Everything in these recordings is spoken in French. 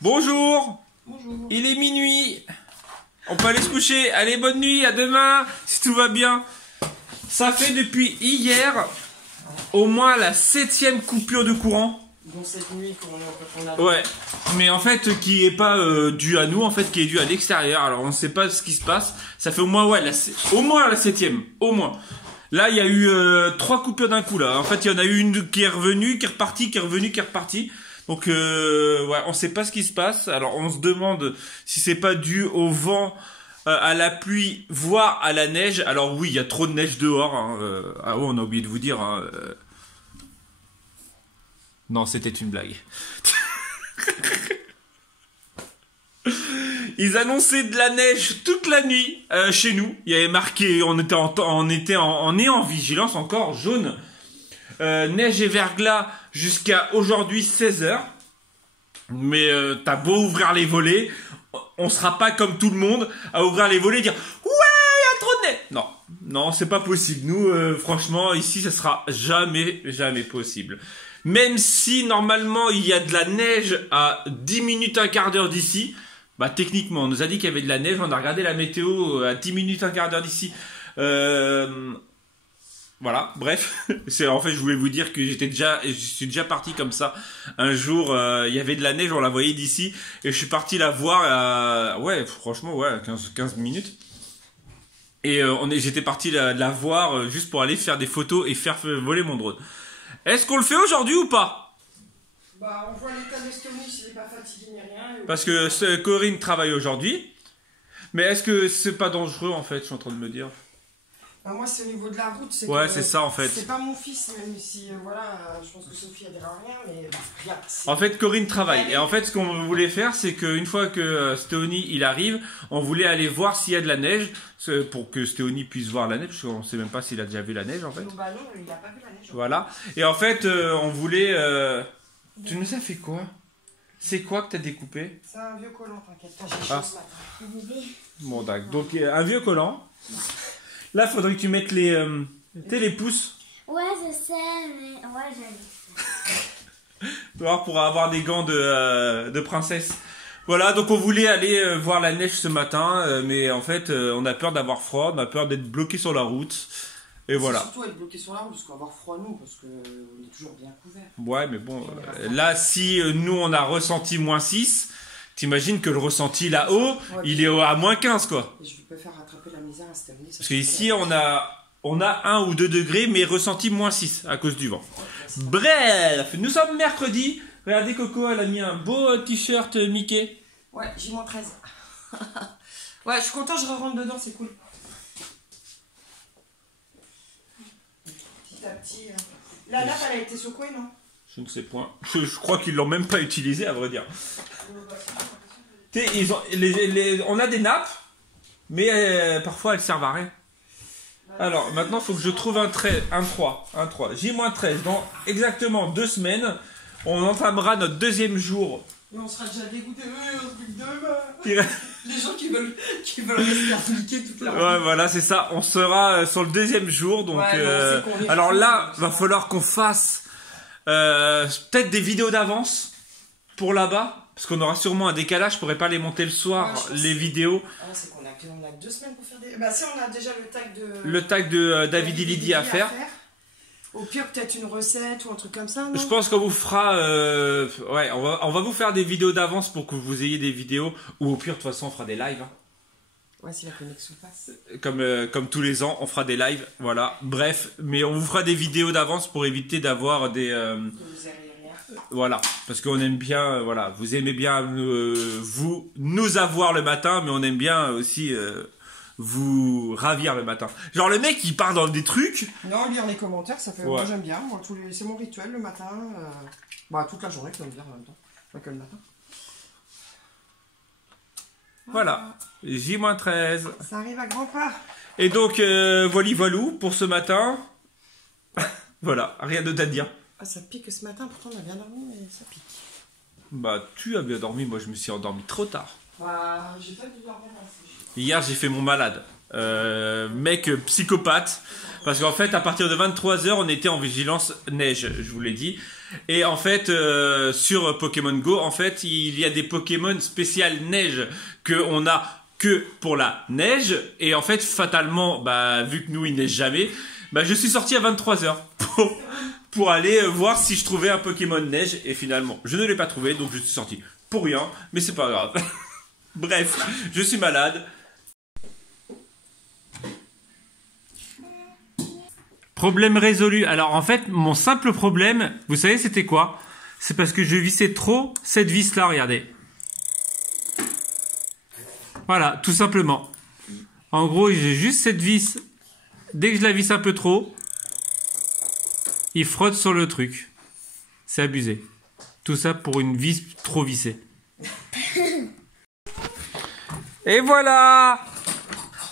Bonjour. Bonjour. Il est minuit. On peut aller se coucher. Allez, bonne nuit, à demain, si tout va bien. Ça fait depuis hier au moins la 7e coupure de courant. Dans cette nuit qu'on a... Ouais, mais en fait qui est pas due à nous, en fait qui est due à l'extérieur. Alors on sait pas ce qui se passe. Ça fait au moins au moins la 7e, au moins. Là il y a eu 3 coupures d'un coup là. En fait il y en a eu une qui est revenue, qui est repartie, qui est revenue, qui est repartie. Donc ouais, on sait pas ce qui se passe. Alors on se demande si c'est pas dû au vent, à la pluie, voire à la neige. Alors oui, il y a trop de neige dehors. Hein. Ah ouais, on a oublié de vous dire. Hein, Non, c'était une blague. Ils annonçaient de la neige toute la nuit chez nous. Il y avait marqué, on était en vigilance encore jaune. Neige et verglas jusqu'à aujourd'hui 16h. Mais t'as beau ouvrir les volets, on sera pas comme tout le monde à ouvrir les volets et dire ouais, il y a trop de neige. Non, non, c'est pas possible. Nous, franchement, ici, ça sera jamais possible. Même si normalement il y a de la neige à 10 minutes, un quart d'heure d'ici, bah techniquement on nous a dit qu'il y avait de la neige, on a regardé la météo à 10 minutes, un quart d'heure d'ici. Voilà, bref, en fait je voulais vous dire que je suis déjà parti comme ça. Un jour il y avait de la neige, on la voyait d'ici, et je suis parti la voir ouais franchement ouais 15 minutes. Et j'étais parti la voir juste pour aller faire des photos et faire voler mon drone. Est-ce qu'on le fait aujourd'hui ou pas? Bah, on voit l'état d'Estonie s'il n'est pas fatigué ni rien. Parce que Corinne travaille aujourd'hui. Mais est-ce que c'est pas dangereux en fait, je suis en train de me dire. Bah, moi, c'est au niveau de la route. Ouais, c'est ça en fait. C'est pas mon fils, même si, voilà, je pense que Sophie a dira rien, mais regarde. En fait, Corinne travaille. Et en fait, ce qu'on voulait faire, c'est qu'une fois que Stéonie il arrive, on voulait aller voir s'il y a de la neige, pour que Stéonie puisse voir la neige, parce qu'on sait même pas s'il a déjà vu la neige en fait. Bah non, il a pas vu la neige. Voilà. Et en fait, on voulait... Tu nous as fait quoi? C'est quoi que t'as découpé? C'est un vieux collant, t'inquiète pas, j'ai chaud ce matin. Bon, d'accord. Donc, un vieux collant. Là, faudrait que tu mettes les pouces. Ouais, je sais, mais ouais, j'allais. Pour avoir des gants de princesse. Voilà, donc on voulait aller voir la neige ce matin, mais en fait, on a peur d'avoir froid, on a peur d'être bloqué sur la route. Et voilà. Surtout être bloqué sur la route, parce qu'on va avoir froid nous, parce qu'on est toujours bien couvert. Ouais, mais bon, là, si nous on a ressenti -6, t'imagines que le ressenti là-haut, ouais, il est à -15 quoi. Et je vais pas faire rattraper la misère à cette année. Parce qu'ici, on a 1 ou 2 degrés, mais ressenti -6 à cause du vent. Ouais, bref, nous sommes mercredi. Regardez, Coco, elle a mis un beau t-shirt Mickey. Ouais, J-13. Ouais, je suis content, je rentre dedans, c'est cool. Petit à petit. La nappe, elle a été secouée, non? Je ne sais point. Je crois qu'ils l'ont même pas utilisée, à vrai dire. On a des nappes, mais parfois elles servent à rien. Alors, maintenant, il faut que je trouve un 3. J-13. Dans exactement 2 semaines, on entamera notre 2e jour. Mais on sera déjà dégoûtés. Les gens qui veulent rester appliqués toute la journée. Ouais, voilà, c'est ça. On sera sur le 2e jour. Donc, ouais, alors là, va falloir qu'on fasse peut-être des vidéos d'avance pour là-bas. Parce qu'on aura sûrement un décalage. Je pourrais pas les monter le soir, les vidéos. Ah, c'est qu'on a 2 semaines pour faire des... Bah si, on a déjà le tag de... Le tag de David et Lydie à faire. Au pire, peut-être une recette ou un truc comme ça, non? Je pense qu'on vous fera... ouais, on va vous faire des vidéos d'avance pour que vous ayez des vidéos. Ou au pire, de toute façon, on fera des lives. Hein. Ouais, si la connexion passe. Comme tous les ans, on fera des lives. Voilà, bref. Mais on vous fera des vidéos d'avance pour éviter d'avoir des... Voilà, parce qu'on aime bien... voilà, vous aimez bien nous avoir le matin, mais on aime bien aussi... vous ravir le matin. Genre le mec il part dans des trucs. Non, lire les commentaires, ça fait... Ouais. Moi j'aime bien, c'est mon rituel le matin. Bah toute la journée, je peux me dire en même temps. Pas que le matin. Voilà, J-13. Ça arrive à grands pas. Et donc, voilou pour ce matin. Voilà, rien d'autre à dire. Ah, ça pique ce matin, pourtant on a bien dormi, mais ça pique. Bah, tu as bien dormi, moi je me suis endormi trop tard. Bah, j'ai pas dû dormir assez. Hier j'ai fait mon malade. Mec psychopathe. Parce qu'en fait, à partir de 23h, on était en vigilance neige, je vous l'ai dit. Et en fait, sur Pokémon Go, en fait, il y a des Pokémon spécial neige qu'on a que pour la neige. Et en fait, fatalement, bah, vu que nous, il neige jamais, bah, je suis sorti à 23h pour aller voir si je trouvais un Pokémon neige. Et finalement, je ne l'ai pas trouvé, donc je suis sorti pour rien. Mais c'est pas grave. Bref, je suis malade. Problème résolu. Alors en fait, mon simple problème, vous savez c'était quoi? C'est parce que je vissais trop cette vis là, regardez. Voilà, tout simplement. En gros, j'ai juste cette vis. Dès que je la visse un peu trop, il frotte sur le truc. C'est abusé. Tout ça pour une vis trop vissée. Et voilà!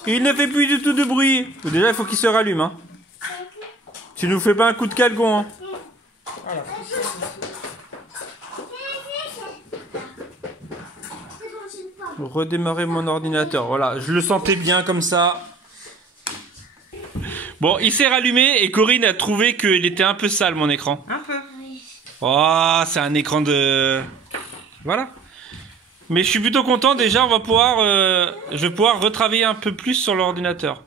Il ne fait plus du tout de bruit. Déjà, il faut qu'il se rallume, hein. Tu nous fais pas un coup de calgon, hein. Voilà. Redémarrer mon ordinateur. Voilà, je le sentais bien comme ça. Bon, il s'est rallumé et Corinne a trouvé qu'il était un peu sale, mon écran. Un peu. Oh, c'est un écran de... Voilà. Mais je suis plutôt content, déjà, on va pouvoir... je vais pouvoir retravailler un peu plus sur l'ordinateur.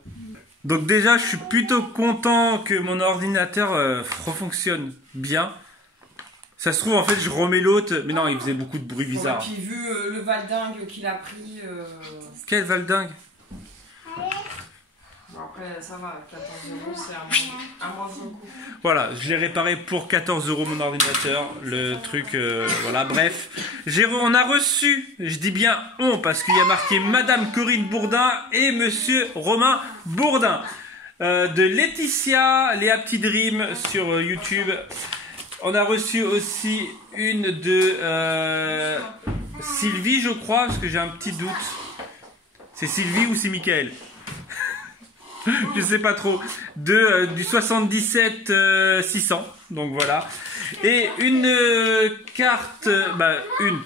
Donc déjà, je suis plutôt content que mon ordinateur fonctionne bien. Ça se trouve, en fait, je remets l'autre. Mais non, il faisait beaucoup de bruit bizarre. Et puis vu le valdingue qu'il a pris... Quel valdingue? Bon, après, ça va, 14 €, c'est un moins beaucoup. Voilà, je l'ai réparé pour 14 € mon ordinateur. Le truc, voilà, bref. On a reçu, je dis bien on, parce qu'il y a marqué Madame Corinne Bourdin et Monsieur Romain Bourdin. De Laetitia, Léa Petit Dream sur YouTube. On a reçu aussi une de Sylvie, je crois, parce que j'ai un petit doute. C'est Sylvie ou c'est Michael? Je sais pas trop. Du 77 600. Donc voilà. Et une carte,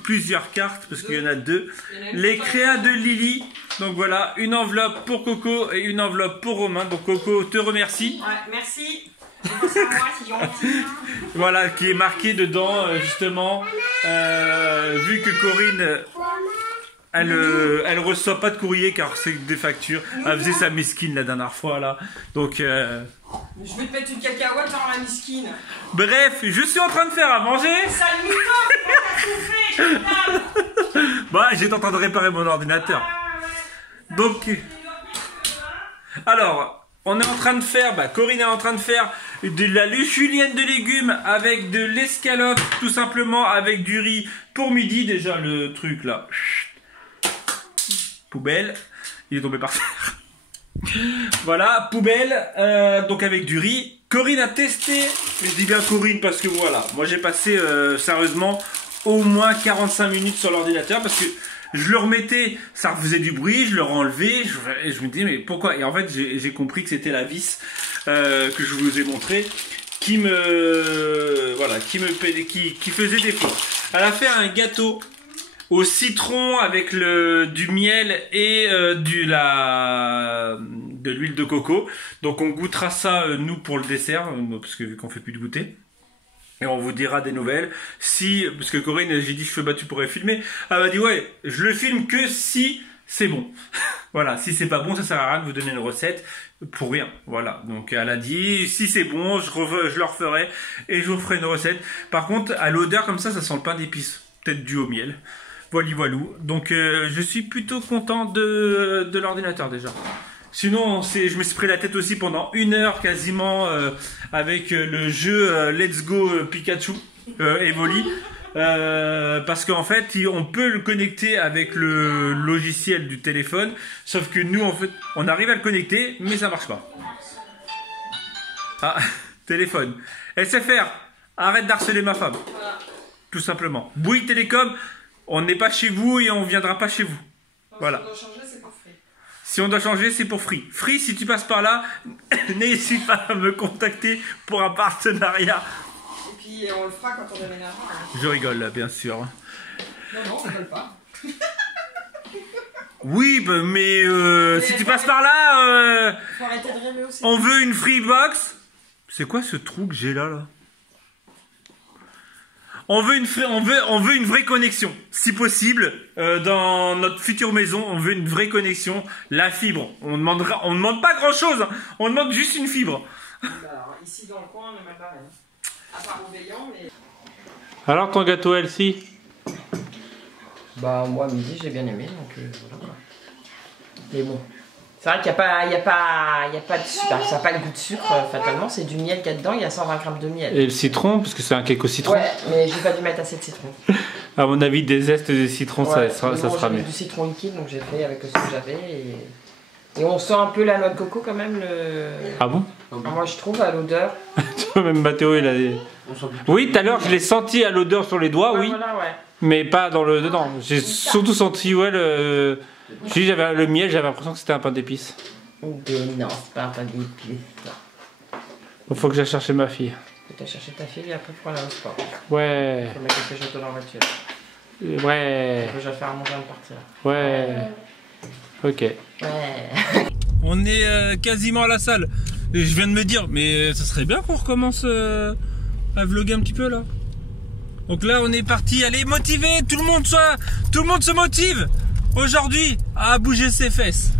plusieurs cartes, parce qu'il y en a deux. Les créas de Lily. Donc voilà, une enveloppe pour Coco et une enveloppe pour Romain. Donc Coco te remercie. Ouais, merci. C'est moi, c'est gentil. Voilà, qui est marqué dedans, justement. Vu que Corinne... Elle reçoit pas de courrier car c'est des factures. Elle faisait sa mesquine la dernière fois là. Donc Je vais te mettre une cacahuète dans la misquine. bref, je suis en train de faire à manger. Sale mytho, comment t'as tout fait? Bah, j'étais en train de réparer mon ordinateur. Donc alors, on est en train de faire, Corinne est en train de faire de la julienne de légumes avec de l'escalope, tout simplement avec du riz pour midi. Déjà le truc là. Poubelle, il est tombé par terre. Voilà, poubelle, donc avec du riz. Corinne a testé, je dis bien Corinne parce que voilà, moi j'ai passé sérieusement au moins 45 minutes sur l'ordinateur parce que je le remettais, ça faisait du bruit, je le renlevais, et je me disais mais pourquoi? Et en fait j'ai compris que c'était la vis que je vous ai montré qui faisait défaut. Elle a fait un gâteau au citron avec du miel et de l'huile de coco. Donc on goûtera ça nous pour le dessert, parce que vu qu'on fait plus de goûter. Et on vous dira des nouvelles. Parce que Corinne, j'ai dit je tu pourrais filmer. Elle m'a dit ouais, je le filme que si c'est bon. Voilà, si c'est pas bon, ça sert à rien de vous donner une recette pour rien. Voilà, donc elle a dit si c'est bon, je le referai et je vous ferai une recette. Par contre, à l'odeur comme ça sent le pain d'épices. Peut-être dû au miel. Voilou. Donc je suis plutôt content de l'ordinateur déjà. Sinon, je me suis pris la tête aussi pendant 1 heure quasiment avec le jeu Let's Go Pikachu Evoli. Parce qu'en fait, on peut le connecter avec le logiciel du téléphone. Sauf que nous, en fait, on arrive à le connecter, mais ça marche pas. Ah, téléphone. SFR, arrête d'harceler ma femme. Tout simplement. Bouygues Télécom. On n'est pas chez vous et on viendra pas chez vous. Voilà. Si on doit changer, c'est pour Free. Si on doit changer, c'est pour Free. Free, si tu passes par là, n'hésite pas à me contacter pour un partenariat. Et puis on le fera quand on déménagera. Hein. Je rigole, bien sûr. Non, je rigole pas. Oui, bah, mais si tu passes par là, Faut arrêter de rêver aussi. on veut une Freebox. C'est quoi ce trou que j'ai là? On veut une vraie connexion, si possible, dans notre future maison. On veut une vraie connexion, la fibre. On demande pas grand chose, hein. On demande juste une fibre. Alors, ici dans le coin, on est mal barré. À part Obéiant, mais. Alors ton gâteau Elsie? Bah, moi, midi, j'ai bien aimé, donc voilà quoi. Mais bon. C'est vrai qu'il n'y a pas de sucre. Bah, ça n'a pas le goût de sucre, fatalement. C'est du miel qu'il y a dedans, il y a 120 grammes de miel. Et le citron, parce que c'est un cake au citron. Ouais, mais j'ai pas dû mettre assez de citron. À mon avis, des zestes de citron, Ouais, ça sera j'ai mieux. mis du citron liquide, donc j'ai fait avec ce que j'avais. Et on sent un peu la noix de coco quand même. Ah bon? Ah, moi, je trouve à l'odeur. Même Mathéo, il a des... Oui, tout à l'heure, je l'ai senti à l'odeur sur les doigts, oui. Voilà, ouais. Mais pas dans le dedans. J'ai surtout senti, ouais, le... J'avais le miel, j'avais l'impression que c'était un pain d'épices. Non, c'est pas un pain d'épices. Il faut que j'aille chercher ma fille. Tu as cherché ta fille et après pour aller au sport. Ouais. Faut mettre quelque chose dans la voiture. Ouais. Faut que j'aille faire à manger avant de partir. Ouais. Ok. Ouais. On est quasiment à la salle. Et je viens de me dire, mais ça serait bien qu'on recommence à vlogger un petit peu là. Donc là, on est parti. Allez, motivé. Tout le monde se motive aujourd'hui à bouger ses fesses.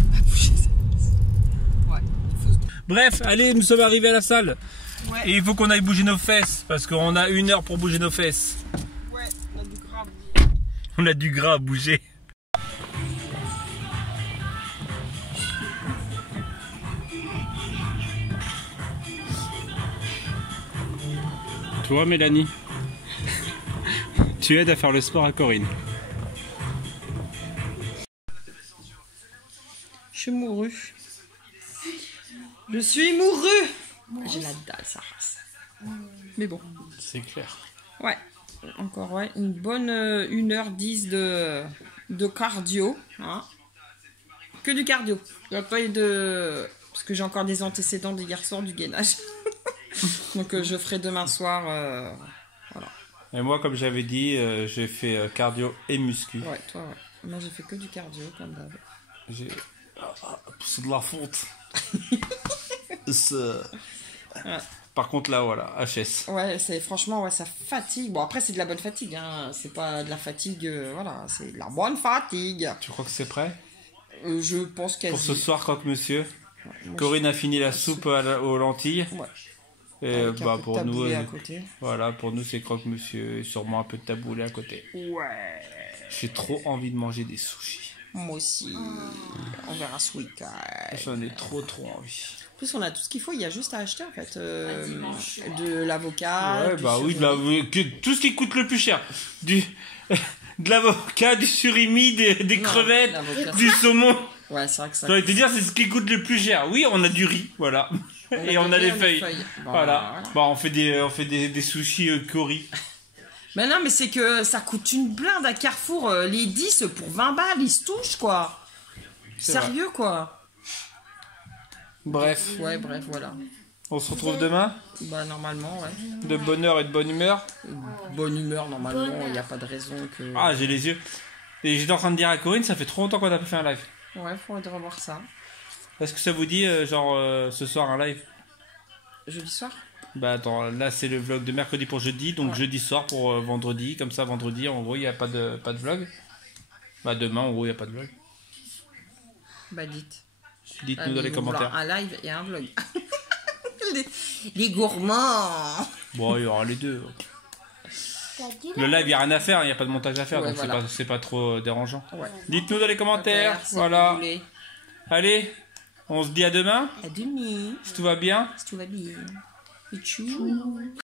Ouais. Bref, allez, nous sommes arrivés à la salle. Ouais. Et il faut qu'on aille bouger nos fesses parce qu'on a 1 heure pour bouger nos fesses. Ouais, on a du gras. On a du gras à bouger. Toi, Mélanie, tu aides à faire le sport à Corinne. Je suis mourue. Je suis mourue. J'ai la dalle, ça race. Mais bon. C'est clair. Ouais. Encore, ouais. Une bonne 1h10 de cardio. Hein. Que du cardio. Il n'y a pas eu de... Parce que j'ai encore des antécédents d'hier soir du gainage. Donc je ferai demain soir. Voilà. Et moi, comme j'avais dit, j'ai fait cardio et muscu. Ouais, toi, ouais. Moi, j'ai fait que du cardio, comme d'hab. C'est de la faute. Ouais. Par contre, là, voilà, HS. Ouais, c'est franchement, ouais, ça fatigue. Bon, après, c'est de la bonne fatigue, hein. C'est pas de la fatigue, voilà, c'est de la bonne fatigue. Tu crois que c'est prêt? Je pense qu'elle. Pour ce soir, croque-monsieur. Ouais, Corinne a fini la soupe aux lentilles. Ouais. Et Avec un bah peu de pour nous, taboulé à côté. voilà, pour nous c'est croque-monsieur et sûrement un peu de taboulé à côté. Ouais. J'ai trop envie de manger des sushis. Moi aussi. On verra ce week-end. J'en ai trop envie. En plus, on a tout ce qu'il faut. Il y a juste à acheter en fait de l'avocat. Ouais, du bah oui, surimi. tout ce qui coûte le plus cher. De l'avocat, du surimi, des crevettes, l'avocat. du saumon. Ouais, c'est vrai que ça. J'ai envie de te dire, c'est ce qui coûte le plus cher. Oui, on a du riz, voilà. Et on a les feuilles. Bon, Voilà. Bah, on fait des sushis curry. Mais non, mais c'est que ça coûte une blinde à Carrefour. Les 10 pour 20 balles, ils se touchent quoi. C'est Sérieux quoi. Bref, Ouais, bref, voilà. on se retrouve demain. Bah, normalement, ouais. De bonne heure et de bonne humeur. Bonne humeur, normalement, il n'y a pas de raison que. Ah, j'ai les yeux. Et j'étais en train de dire à Corinne, ça fait trop longtemps qu'on a pas fait un live. Ouais, faudrait revoir ça. Est-ce que ça vous dit, ce soir, un live? Jeudi soir? Bah attends, là c'est le vlog de mercredi pour jeudi, donc Ouais. jeudi soir pour vendredi. Comme ça, vendredi, en gros, il n'y a pas de vlog. Bah demain, en gros, il n'y a pas de vlog. Bah, dites. Dites-nous dans les commentaires. Un live et un vlog. les gourmands. Bon, il y aura les deux. T'as dit Le live, il n'y a rien à faire, il n'y a pas de montage à faire, Ouais, donc voilà. c'est pas trop dérangeant. Ouais. Dites-nous dans les commentaires. Si Voilà. vous voulez. Allez, on se dit à demain, À demi. si tout va bien. Si tout va bien. Et tchou.